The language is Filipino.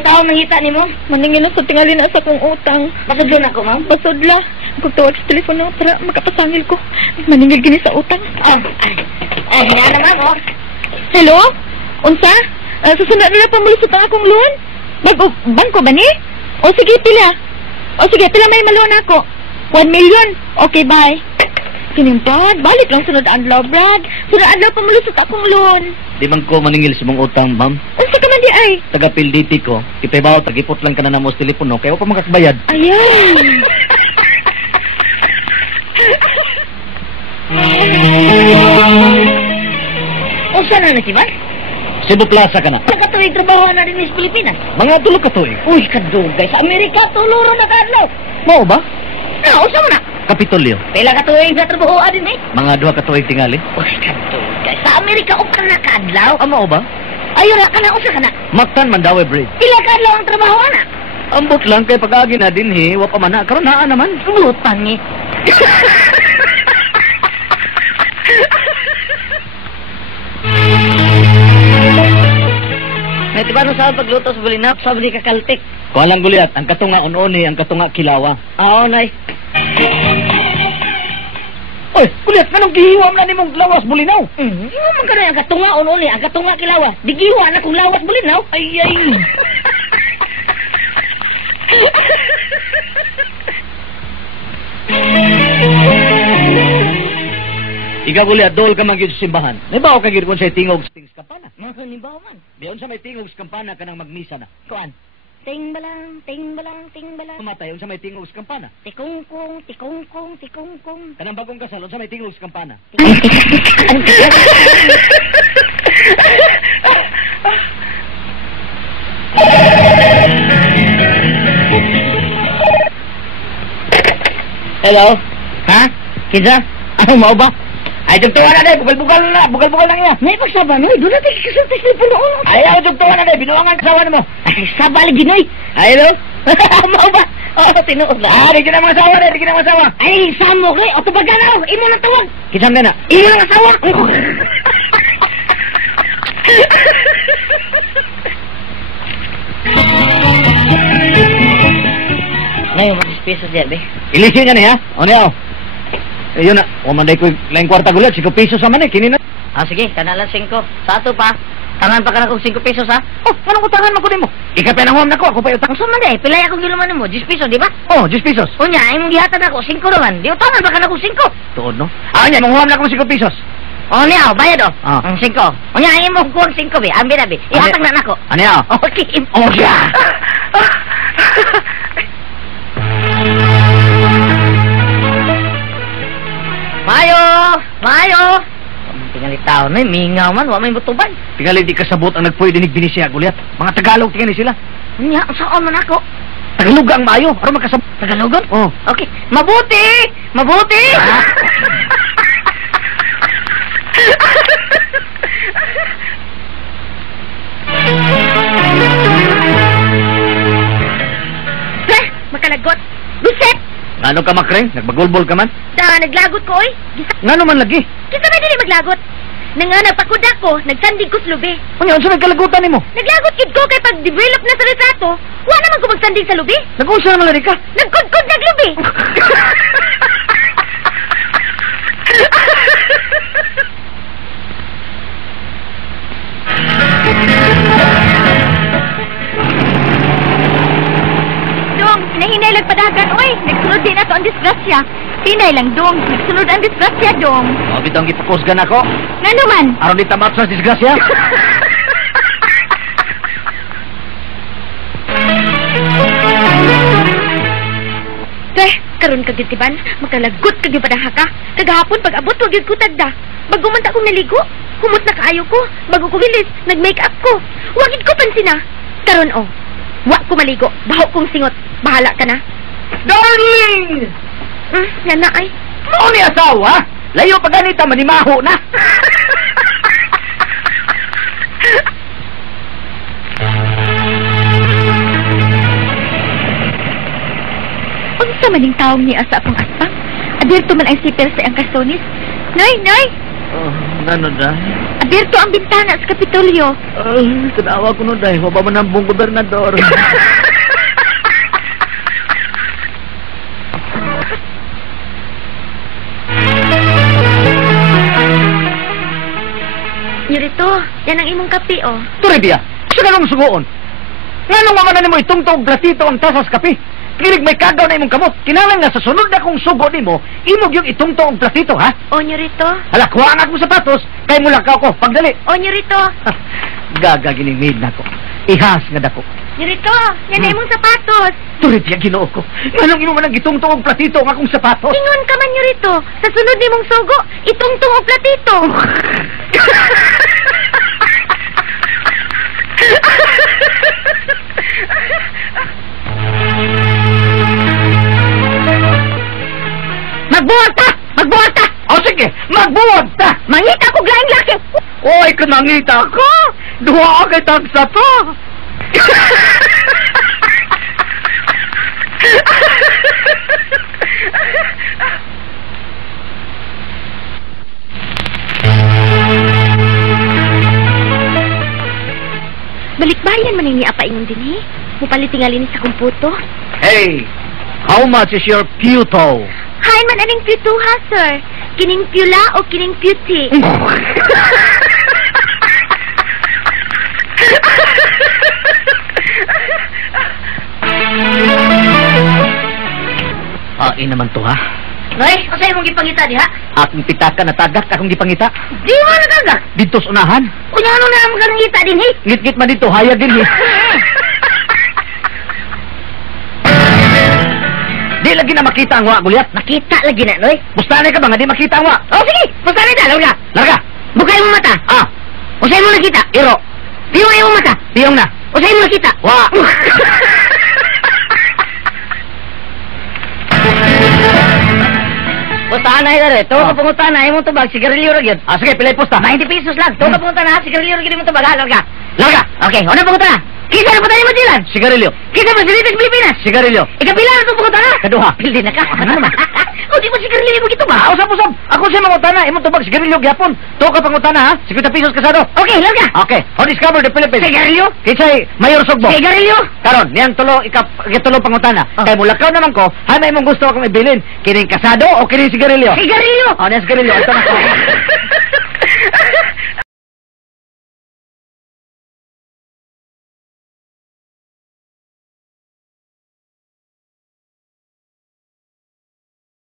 Unsay taon nangita nimo? Maningin na sa tingali na sa kong utang. Pasudlon ako, ma'am. Pasudla. Pagtawag sa telepono para makapasangil ko. Maningil gini sa utang. Hinaan naman, oh. Hello? Unsa? Susunod na pamulusot ang akong loan? Bangko ba ni? O sige, pila. O sige, pila may maloan ako. 1 million. Okay, bye. Kinimpad, balik lang sunod adlaw, Brad. Sunod adlaw pamulusot akong loan. Di man ko maningil sa mong utang, ma'am. Unsa ka man di ay? Taga PLDT ko. Ipabaw, tagipot lang ka na mo sa telepono. Kaya pa makakabayad. Ayan. Unsa na nasiban? Cebu Plaza ka na. Nakatuig trabaho na rin sa Pilipinas. Mga tulo ka to eh. Uy, kadugay. Sa Amerika, tuluro na kadlaw. Mao ba? Unsa mo na? Kapitolyo. Pila katuig sa trabaho din eh. Mga 2 ka tuig tingali. Uy, kadugay. Sa Amerika, ka na kadlaw. Mao ba? Ayun na, ka na, unsa ka na? Mactan Mandaue Bridge. Pila kadlaw ang trabaho na? Ambot lang kay pag-agi na din he. Wa pa man na. Karon naa naman. Butang eh. May tiba no sa pagluto sa bulinap, sabi ni kakaltik. Kuha lang guliat. Ang katunga unoni, ang katunga kilawa. Oo, nay. Oy, guliat, anong gihiwam na nimong lawas bulinaw? Imo man ka na ang katunga unuli, ang katunga kilawa. Digiwa na kung lawas bulinaw. Ay, ay. Ikaw guliat, dool ka magyud sa simbahan. Nabaw ka gyud kun sa tingog sa tings kampana. Mga nibaw man. Biyon sa may tingog sa kampana kanang magmisa na. Kuan. Ting balang, ting balang, ting balang. Pumatay sa may tingog sa kampana. Tikungkong, tikungkong, tikungkong. Kanang bagong kasal sa may tingog sa kampana. Hello? Ha? Kinsa? Ano mo ba? Ay, jugtuan na day, bugal-bugal na, bugal-bugal lang iya. May pagsaba no, doon natin kasulti sa telepono. Ay, ako jugtuan na day, binuangan kasawa mo. Ay, sabal ginoy. Ay, hello? Mao ba? Oh, tinuod na. Ah, di ka na mga sawa day, di ka na mga sawa. Ay, samok eh. O tubaganaw, imo nang tawag. Kisam ka na? Imo nang asawa. Ngayon, mag-pesos dyan, be. Ilisin ka niya, o niya, o. Ayun na, umanday ko lang kwarta gulat, 5 pesos sa man eh, kinina. Ah, sige, kanalan 5. Sa ato pa, tangan pa ka na kong 5 pesos, ha? Oh, anong utangan mo ko din mo? Ikapinanguam na ko, ako pa utang. Gusto man eh, pilay akong giluman mo, 10 pesos, di ba? Oh, 10 pesos. Unya, ay mong gihatan ako, 5 naman. Di utangan ba ka na kong 5? Tuod, no? Ah, niya, manghuam na akong 5 pesos. O niya, bayad o. Ah. 5. O niya, ay mong kuwang 5, be. Ambi na, be. Ihatag na nako. Ano niya, o? Okay. Oh, siya! Mayo! Mayo! Tingali tao na, mingaw man, wala may butuban. Tingali di kasabot ang nagpuy dinig binisya, guliat. Mga Tagalog tingani sila. Niya, saan man ako? Tagalog ang maayo, aron magkasabot. Tagalogon? Oh. Okay. Mabuti! Mabuti! Makalagot! Biset! Ngano ka makreng? Nagbagulbol ka man? Naglagot ko, oy! Ngano man lagi? Kisa ba dili maglagot? Nga nagpakuda ko, nagsandig ko sa lubi. Ano yun, saan nagkalagutan ni mo? Naglagot kid ko kay pag-develop na sa retrato, wala naman ko magsandig sa lubi. Nag-usa naman lari ka? Nagkudkod naglubi. Dong, hinahinay lang padagan, oy. Nagsunod din ato ang disgrasya. Hinay lang, Dong. Nagsunod ang disgrasya, Dong. Mabit ang gipakusgan ako. Nga naman. Aron di tamat sa disgrasya. Karon kag tiban, magkalagot kag padang haka. Kagahapon pag abot wag gyud ko tagda. Bago man ta kong naligo, humot na kaayo ko. Bago ko gilis, nag-make up ko. Wag gid ko pansina. Karon oh, wa ko maligo. Baho kong singot. Bahala ka na. Darling! Yan na ay. Mo ni asawa? Layo pa ganita, manimaho na. Unsa man ning taong ni asa akong aspa? Adirto man ang sipil sa ang kastonis. Nay, nay! Ano, day? Abierto ang bintana sa Kapitolyo. Ay, tanawa ko no, day. Waba man ang buong gobernador. Yorito, yan ang imong kape, oh. Turibia, sa ganong sugoon. Nga nung mamanan mo itong platito ang tasas kape. Kilig may kagaw na imong kamot. Kinalang nga sa sunod na kong sugo ni mo, imog yung itong platito, ha? O, Yorito. Hala, kuha nga akong sapatos, kay mula ka ako, pagdali. O, Yorito. Gaga ginimid na ko. Ihas nga dako. Yorito, yan ang imong sapatos. Turibia, ginoo ko. Nga nung imo man ang itong platito ang akong sapatos. Ingon ka man, Yorito. Sa sunod ni mong sugo, itungtong og platito. Magbuhat ta! Magbuhat ta! O sige, magbuwag ta! Mangita ko glaing laki! Oy, kanangita ka! Duha kay tagsa to! Balikbayan man ni apa ingon din, eh. Mupalit tingali ni sa kumputo. Hey, how much is your puto? Hay man aning pyuto ha, sir. Kining pyula o kining pyuti? Naman to, ha? Noy, usay mong gipangita diha? Akong pitaka na tagak, akong gipangita. Di mo na tagak! Dito sa unahan. Kunya ano na ang ganangita din eh? Ngit-ngit man dito, hayag din, eh. Di lagi na makita ang wa, Gulyat. Nakita lagi na, Noy. Bustanay ka ba nga di makita ang wa? Oh, sige! Basta na larga! Larga! Bukay mo mata! Ah, Usay mo nakita! iro. Biyong mo mata! Diyong na. Usay mo nakita! Wa. Pustahan na ito, Tuwa ka pungutan na, imong tubag, sigarilyo ra gyud. Sige, pilay posta. 20 pesos lang. Tuwa ka pungutan na, sigarilyo ra gyud imong tubag, ha, larga. Larga! Okay, una pungutan na. Kisa na punta ni mo dilan. Sigarilyo. Kisa mo silitig Pilipinas. Sigarilyo. Ikapila na itong pungutan na. Kaduha. Pildi na ka. Ano naman? O di mo sigarilyo mo gito ba? Usap-usap. Ako siya mangutana. Imong tubag, sigarilyo gyapon. Tuwa ka pangutana, ha? 50 pesos kasado. Okay, larga. Okay. On discover the Philippines. Sigarilyo? Kisay, Mayor Sugbo. Sigarilyo? Karon, niyang ikatulo pangutana. Oh. Kay mulakaw naman ko, hay may mong gusto akong ibilin. Kining kasado o kining sigarilyo? Sigarilyo? O, niyang sigarilyo. Ito na ko.